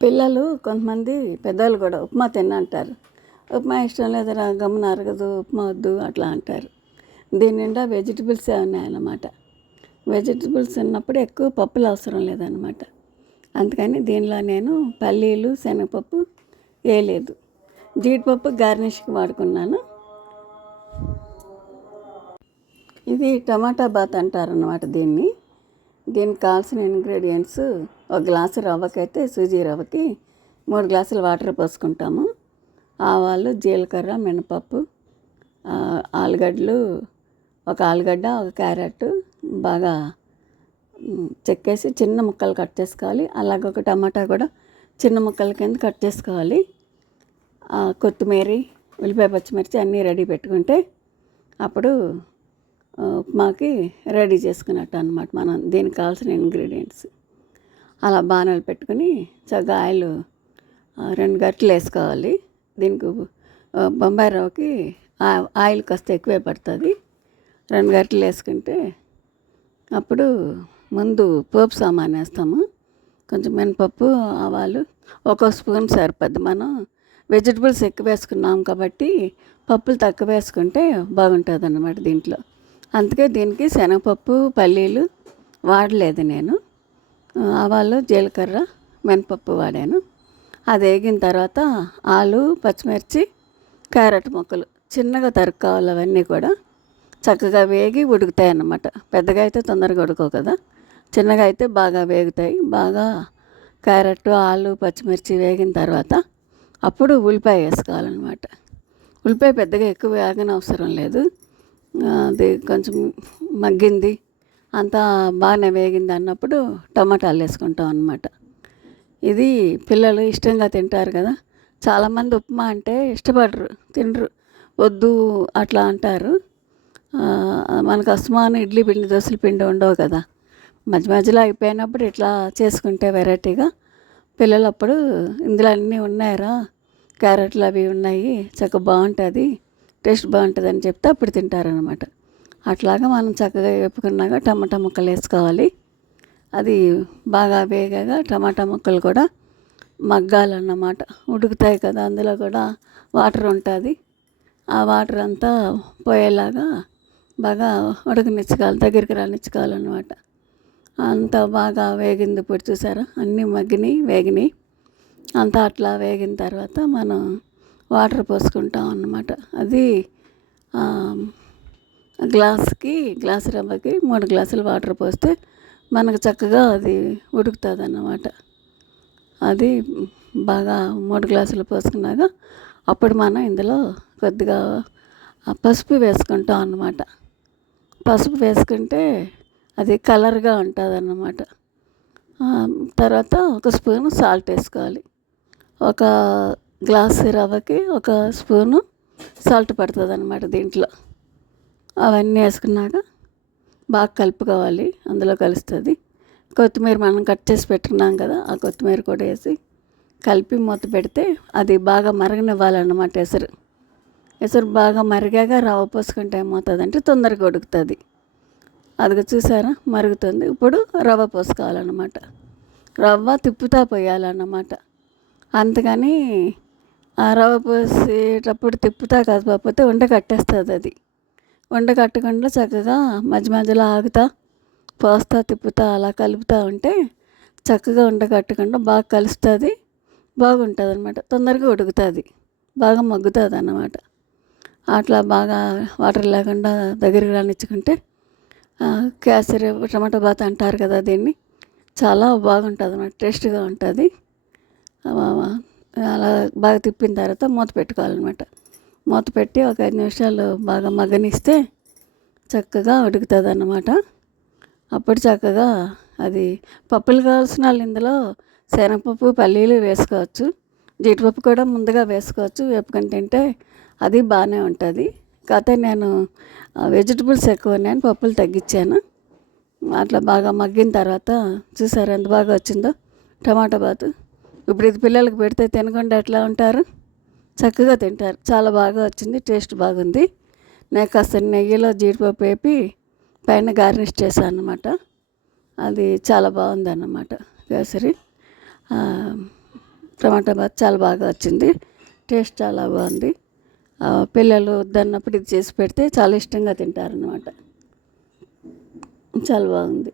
పిల్లలు కొంతమంది పెద్దవాళ్ళు కూడా ఉప్మా తిన్నంటారు. ఉప్మా ఇష్టం లేదురా గమ్మున అరగదు ఉప్మా వద్దు అట్లా అంటారు. దీని నిండా వెజిటబుల్సే ఉన్నాయన్నమాట. వెజిటబుల్స్ ఉన్నప్పుడు ఎక్కువ పప్పులు అవసరం లేదన్నమాట. అందుకని దీనిలో నేను పల్లీలు శనగపప్పు వేయలేదు, జీడిపప్పు గార్నిష్కి వాడుకున్నాను. ఇది టమాటా బాత్ అంటారన్నమాట దీనికి కావాల్సిన ఇంగ్రీడియంట్స్: ఒక గ్లాసు రవ్వకైతే సూజీ రవ్వకి 3 గ్లాసులు వాటర్ పోసుకుంటాము. ఆవాలు, జీలకర్ర, మినపప్పు, ఆలుగడ్డలు, ఒక ఆలుగడ్డ, ఒక క్యారెట్ బాగా చెక్కేసి చిన్న ముక్కలు కట్ చేసుకోవాలి. అలాగే ఒక టమాటా కూడా చిన్న ముక్కల కింద కట్ చేసుకోవాలి. కొత్తిమీర, ఉల్లిపాయ, పచ్చిమిర్చి అన్నీ రెడీ పెట్టుకుంటే అప్పుడు ఉప్మాకి రెడీ చేసుకున్నట్టు అనమాట. మనం దీనికి కావాల్సిన ఇంగ్రీడియంట్స్ అలా బాణాలు పెట్టుకుని చక్కగా ఆయిల్ 2 గరిటెలు వేసుకోవాలి. దీనికి బొంబాయి రవ్వకి ఆయిల్ కాస్త ఎక్కువే పడుతుంది. 2 గరిటెలు వేసుకుంటే అప్పుడు ముందు పోపు సామాన్ వేస్తాము. కొంచెం మినపప్పు, ఆవాలు, 1 స్పూన్ సరిపోద్ది. మనం వెజిటబుల్స్ ఎక్కువ వేసుకున్నాం కాబట్టి పప్పులు తక్కువ వేసుకుంటే బాగుంటుంది అన్నమాట దీంట్లో. అందుకే దీనికి శనగపప్పు, పల్లీలు వాడలేదు నేను. ఆవాలు, జీలకర్ర, మినపప్పు వాడాను. అది వేగిన తర్వాత ఆలు, పచ్చిమిర్చి, క్యారెట్ ముక్కలు చిన్నగా తరుక్కోవాలి. అవన్నీ కూడా చక్కగా వేగి ఉడుకుతాయి అన్నమాట. పెద్దగా అయితే తొందరగా ఉడకవు కదా, చిన్నగా అయితే బాగా వేగుతాయి. బాగా క్యారెట్, ఆలు, పచ్చిమిర్చి వేగిన తర్వాత అప్పుడు ఉల్లిపాయ వేసుకోవాలన్నమాట. ఉల్లిపాయ పెద్దగా ఎక్కువ వేగన అవసరం లేదు. అది కొంచెం మగ్గింది, అంతా బాగానే వేగింది అన్నప్పుడు టమాటాలు వేసుకుంటాం అన్నమాట. ఇది పిల్లలు ఇష్టంగా తింటారు కదా. చాలామంది ఉప్మా అంటే ఇష్టపడరు, తినరు, వద్దు అట్లా అంటారు. మనకు అస్తమానం ఇడ్లీ పిండి, దోశల పిండి ఉండవు కదా. మధ్య మధ్యలో అయిపోయినప్పుడు ఇట్లా చేసుకుంటే వెరైటీగా పిల్లలు అప్పుడు ఇందులో అన్నీ ఉన్నాయరా, క్యారెట్లు అవి ఉన్నాయి, చక్కగా బాగుంటుంది, టేస్ట్ బాగుంటుంది అని చెప్తే అప్పుడు తింటారనమాట. అట్లాగా మనం చక్కగా వేపుకున్నాక టమాటా ముక్కలు వేసుకోవాలి. అది బాగా వేగాక టమాటా ముక్కలు కూడా మగ్గాలన్నమాట. ఉడుకుతాయి కదా, అందులో కూడా వాటర్ ఉంటుంది. ఆ వాటర్ అంతా పోయేలాగా బాగా ఉడకనిచ్చుకోవాలి, దగ్గరికి రానిచ్చుకోవాలన్నమాట. అంతా బాగా వేగింది. ఇప్పుడు చూసారా, అన్నీ వేగినాయి. అంతా అట్లా వేగిన తర్వాత మనం వాటర్ పోసుకుంటాం అన్నమాట. అది గ్లాసు రవ్వకి 3 గ్లాసులు వాటర్ పోస్తే మనకు చక్కగా అది ఉడుకుతుంది అన్నమాట. అది బాగా 3 గ్లాసులు పోసుకున్నాక అప్పుడు మనం ఇందులో కొద్దిగా పసుపు వేసుకుంటాం అన్నమాట. పసుపు వేసుకుంటే అది కలర్గా ఉంటుంది అన్నమాట. తర్వాత 1 స్పూను సాల్ట్ వేసుకోవాలి. 1 గ్లాసు రవ్వకి 1 స్పూను సాల్ట్ పడుతుంది అన్నమాట దీంట్లో. అవన్నీ వేసుకున్నాక బాగా కలుపుకోవాలి, అందులో కలుస్తుంది. కొత్తిమీర మనం కట్ చేసి పెట్టుకున్నాం కదా, ఆ కొత్తిమీర కూడా వేసి కలిపి మూత పెడితే అది బాగా మరగనివ్వాలన్నమాట. ఎసరు బాగా మరిగాక రవ్వ పోసుకుంటే ఏమవుతుందంటే తొందరగా ఉడుకుతుంది. అది చూసారా, మరుగుతుంది. ఇప్పుడు రవ్వ పోసుకోవాలన్నమాట. రవ్వ తిప్పుతా పోయాలన్నమాట. అందుకని ఆ రవ్వ పోసేటప్పుడు తిప్పుతా కాకపోతే ఉండ కట్టేస్తుంది. అది ఉండ కట్టకుండా చక్కగా మధ్య మధ్యలో ఆగుతా పోస్తా తిప్పుతా అలా కలుపుతూ ఉంటే చక్కగా ఉండ కట్టకుండా బాగా కలుస్తుంది, బాగుంటుంది అన్నమాట. తొందరగా ఉడుకుతుంది, బాగా మగ్గుతుంది అన్నమాట. అట్లా బాగా వాటర్ లేకుండా దగ్గరికి రానిచ్చుకుంటే కేసరి టమాటా బాత్ అంటారు కదా దీన్ని. చాలా బాగుంటుంది అన్నమాట, టేస్ట్గా ఉంటుంది. అలా బాగా తిప్పిన తర్వాత మూత పెట్టుకోవాలన్నమాట. మూత పెట్టి ఒక 5 నిమిషాలు బాగా మగ్గనిస్తే చక్కగా ఉడుకుతుంది అన్నమాట. అప్పుడు చక్కగా అది పప్పులు కావాల్సిన వాళ్ళు ఇందులో శనగపప్పు, పల్లీలు వేసుకోవచ్చు. జీడిపప్పు కూడా ముందుగా వేసుకోవచ్చు, వేపుకొని తింటే అది బాగానే ఉంటుంది. కాకపోతే నేను వెజిటబుల్స్ ఎక్కువ ఉన్నాయని పప్పులు తగ్గించాను. అట్లా బాగా మగ్గిన తర్వాత చూసారు ఎంత బాగా వచ్చిందో టమాటా బాతు. ఇప్పుడు ఇది పిల్లలకు పెడితే తినకుండా ఎట్లా ఉంటారు, చక్కగా తింటారు. చాలా బాగా వచ్చింది, టేస్ట్ బాగుంది. నేను కాస్త నెయ్యిలో జీడిపప్పు వేపి పైన గార్నిష్ చేశాను అన్నమాట. అది చాలా బాగుంది అన్నమాట కేసరి. టమాటా బాత్ చాలా బాగా వచ్చింది. టేస్ట్ చాలా బాగుంది. పిల్లలు వద్దన్నప్పుడు ఇది చేసి పెడితే చాలా ఇష్టంగా తింటారనమాట. చాలా బాగుంది.